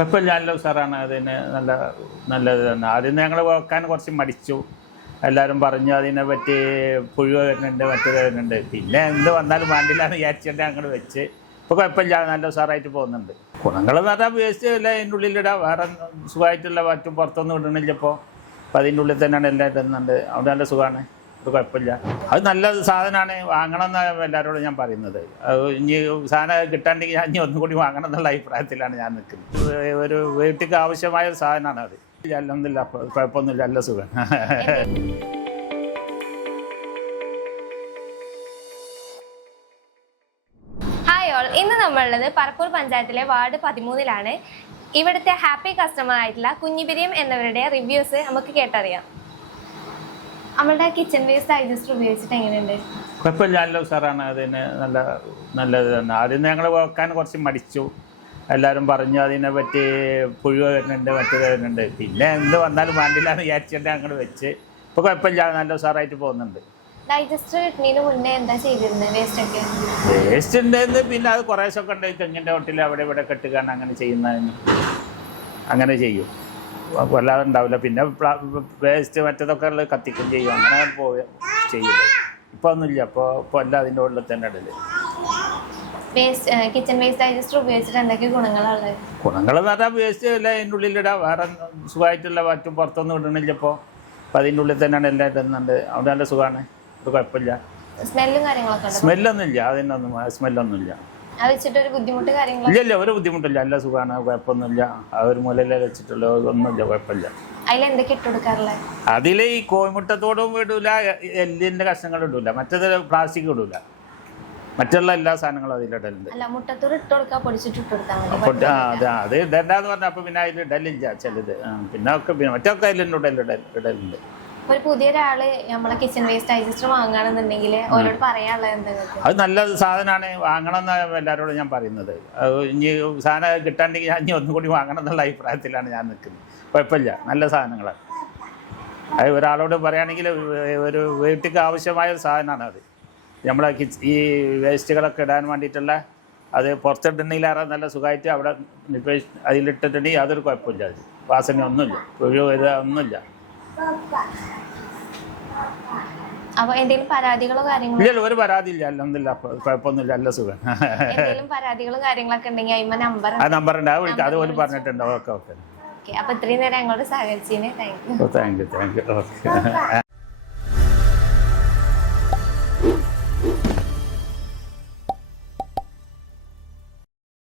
കുഴപ്പമില്ല, നല്ല ഉഷാറാണ്. അതിന് നല്ല നല്ലത് തന്നെ. ആദ്യം ഞങ്ങൾ വെക്കാൻ കുറച്ച് മടിച്ചു. എല്ലാവരും പറഞ്ഞു അതിനെ പറ്റി പുഴു വരുന്നുണ്ട്, മറ്റേത് വരുന്നുണ്ട്. പിന്നെ എന്ത് വന്നാലും വേണ്ടില്ലാന്ന് വിചാരിച്ചിട്ട് ഞങ്ങൾ വെച്ച് ഇപ്പോൾ കുഴപ്പമില്ല, നല്ല ഉഷാറായിട്ട് പോകുന്നുണ്ട്. ഗുണങ്ങളെന്ന് പറഞ്ഞാൽ വേസ്റ്റ് ഇല്ല, അതിൻ്റെ ഉള്ളിലിടാം. വേറെ സുഖമായിട്ടുള്ള മറ്റും പുറത്തൊന്നും ഇടണില്ല ഇപ്പോൾ. അപ്പോൾ അതിൻ്റെ ഉള്ളിൽ തന്നെയാണ് എല്ലാം ഇടുന്നുണ്ട്. അവിടെ നല്ല സുഖമാണ്, അത് കുഴപ്പമില്ല. അത് നല്ല സാധനമാണ്, വാങ്ങണം എന്നാണ് എല്ലാവരോടും ഞാൻ പറയുന്നത്. അത് ഇനി സാധനം കിട്ടാണ്ടെങ്കിൽ ഞാൻ ഇനി ഒന്നും കൂടി വാങ്ങണം എന്നുള്ള അഭിപ്രായത്തിലാണ് ഞാൻ നിൽക്കുന്നത്. ഒരു വീട്ടിലേക്ക് ആവശ്യമായ ഒരു സാധനമാണ് അത്. അല്ലെന്നില്ല, കുഴപ്പമൊന്നുമില്ല, നല്ല സുഖം. ഹായ് ഓൾ, ഇന്ന് നമ്മളുള്ളത് പറപ്പൂർ പഞ്ചായത്തിലെ വാർഡ് 13-ലാണ്. ഇവിടുത്തെ ഹാപ്പി കസ്റ്റമർ ആയിട്ടുള്ള കുഞ്ഞിബിരിയം എന്നവരുടെ റിവ്യൂസ് നമുക്ക് കേട്ടറിയാം. നമ്മളുടെ കിച്ചൺ വേസ്റ്റ് ഡൈജസ്റ്റർ ഉപയോഗിച്ചിട്ട് എങ്ങനെയുണ്ട്? കുഴപ്പമില്ല, നല്ല ഉഷാറാണ്. അതിന് നല്ലത് തന്നെ. ആദ്യം ഞങ്ങൾ വെക്കാൻ കുറച്ച് മടിച്ചു. എല്ലാവരും പറഞ്ഞു അതിനെ പറ്റി പുഴു വരുന്നുണ്ട്, മറ്റേത് വരുന്നുണ്ട്. പിന്നെ എന്ത് വന്നാലും വേണ്ടില്ലാന്ന് വിചാരിച്ചിട്ട് ഞങ്ങൾ വെച്ച് ഇപ്പോൾ കുഴപ്പമില്ല, നല്ല ഉഷാറായിട്ട് പോകുന്നുണ്ട്. ഡൈജസ്റ്റർ കിട്ടുന്നതിന് മുന്നേ എന്താ ചെയ്തിരുന്നത്? വേസ്റ്റ് ഒക്കെ വേസ്റ്റ് ഉണ്ടായിരുന്നു, പിന്നെ അത് കുറേശ്ശൊക്കെ ഉണ്ട്. തെങ്ങിൻ്റെ ഹോട്ടലിൽ അവിടെ ഇവിടെ കെട്ടുകയാണ് അങ്ങനെ ചെയ്യുന്നതിന്. അങ്ങനെ ചെയ്യും, വല്ലാതെ ഉണ്ടാവില്ല. പിന്നെ വേസ്റ്റ് മറ്റേതൊക്കെ ഉള്ളത് കത്തിക്കും ചെയ്യും, അങ്ങനെ ചെയ്യില്ല. ഇപ്പോൾ ഒന്നുമില്ല, ഇപ്പോൾ എല്ലാം അതിൻ്റെ ഉള്ളിൽ തന്നെ ഇടല്. കിച്ചൺ വേസ്റ്റ് ഡൈജസ്റ്റർ ഉപയോഗിച്ചിട്ട് എന്തൊക്കെ ഗുണങ്ങളുള്ളത്? ഗുണങ്ങളെന്ന് പറഞ്ഞാൽ വേസ്റ്റ് ഇല്ല, അതിൻ്റെ ഉള്ളിലിടാം. വേറെ സുഖമായിട്ടുള്ള മറ്റും പുറത്തൊന്നും ഇടണില്ല ഇപ്പോൾ. അപ്പോൾ അതിൻ്റെ ഉള്ളിൽ തന്നെയാണ് എല്ലാം ഇടുന്നുണ്ട്. അവിടെ നല്ല സുഖമാണ്, അത് കുഴപ്പമില്ല. സ്മെല്ലും കാര്യങ്ങളൊക്കെ? സ്മെല്ലൊന്നുമില്ല, അതിനൊന്നും സ്മെല്ലൊന്നുമില്ല. അത് വെച്ചിട്ടൊരു ബുദ്ധിമുട്ട് കാര്യങ്ങൾ? ഇല്ല, ഒരു ബുദ്ധിമുട്ടില്ല, നല്ല സുഖമാണ്, കുഴപ്പമൊന്നുമില്ല. ആ ഒരു മുലയിലെ വെച്ചിട്ടുള്ള ഒന്നുമില്ല, കുഴപ്പമില്ല. അതിലെന്തൊക്കെ ഇട്ട് കൊടുക്കാറുള്ളത്? അതിൽ ഈ കോഴിമുട്ടത്തോടും ഇടൂല, എല്ലിൻ്റെ കഷ്ണങ്ങൾ ഇടൂല, മറ്റേത് പ്ലാസ്റ്റിക് ഇടൂല. മറ്റുള്ള എല്ലാ സാധനങ്ങളും അതിലിടലുണ്ട്. അല്ല, മുട്ടത്തോട് ഇട്ട് കൊടുക്കാൻ പൊടിച്ചിട്ട് ഇട്ട് കൊടുത്താൽ അത് ഇടണ്ടെന്ന് പറഞ്ഞാൽ അപ്പോൾ പിന്നെ അതിൽ ഇടലില്ല ചിലത്. പിന്നെ ഒക്കെ മറ്റൊക്കെ ഇടലുണ്ട്. ഒരു പുതിയൊരാള് നമ്മളെ കിച്ചൺ വേസ്റ്റ് ഡൈജസ്റ്റർ വാങ്ങുകയാണെന്നുണ്ടെങ്കിൽ അവരോട് പറയാനുള്ളത് എന്തെങ്കിലും? അത് നല്ല സാധനമാണ്, വാങ്ങണം എന്നാണ് എല്ലാവരോടും ഞാൻ പറയുന്നത്. അത് ഇനി സാധനം കിട്ടാണ്ടെങ്കിൽ ഞാൻ ഇനി ഒന്നും കൂടി വാങ്ങണം എന്നുള്ള അഭിപ്രായത്തിലാണ് ഞാൻ നിൽക്കുന്നത്. കുഴപ്പമില്ല, നല്ല സാധനങ്ങളാണ്. അത് ഒരാളോട് പറയുകയാണെങ്കിൽ ഒരു വീട്ടിലേക്ക് ആവശ്യമായ ഒരു സാധനമാണ് അത്. നമ്മളെ ഈ വേസ്റ്റുകളൊക്കെ ഇടാൻ വേണ്ടിയിട്ടുള്ള അത് പുറത്തിട്ടുണ്ടെങ്കിലേറെ നല്ല സുഖമായിട്ട് അവിടെ അതിലിട്ടിട്ടുണ്ടെങ്കിൽ യാതൊരു കുഴപ്പമില്ല. അത് വാസന ഒന്നുമില്ല, ഒരു ഒന്നുമില്ല. അപ്പൊ എന്തെങ്കിലും പരാതികളോ കാര്യങ്ങളോ? ഇല്ലല്ലോ, ഒരു പരാതിയില്ല, അല്ലെന്നില്ല, കുഴപ്പമൊന്നുമില്ല, നല്ല സുഖം. എന്തെങ്കിലും പരാതികളും കാര്യങ്ങളൊക്കെ ഉണ്ടെങ്കിൽ അതിന്റെ നമ്പർ ഉണ്ട്, അത് വിളിക്കാം, അതുപോലെ പറഞ്ഞിട്ടുണ്ട്. ഓക്കെ. അപ്പൊ ഇത്രയും നേരം ഞങ്ങളോട് സഹകരിച്ചതിന് thank you. Thank you. Okay.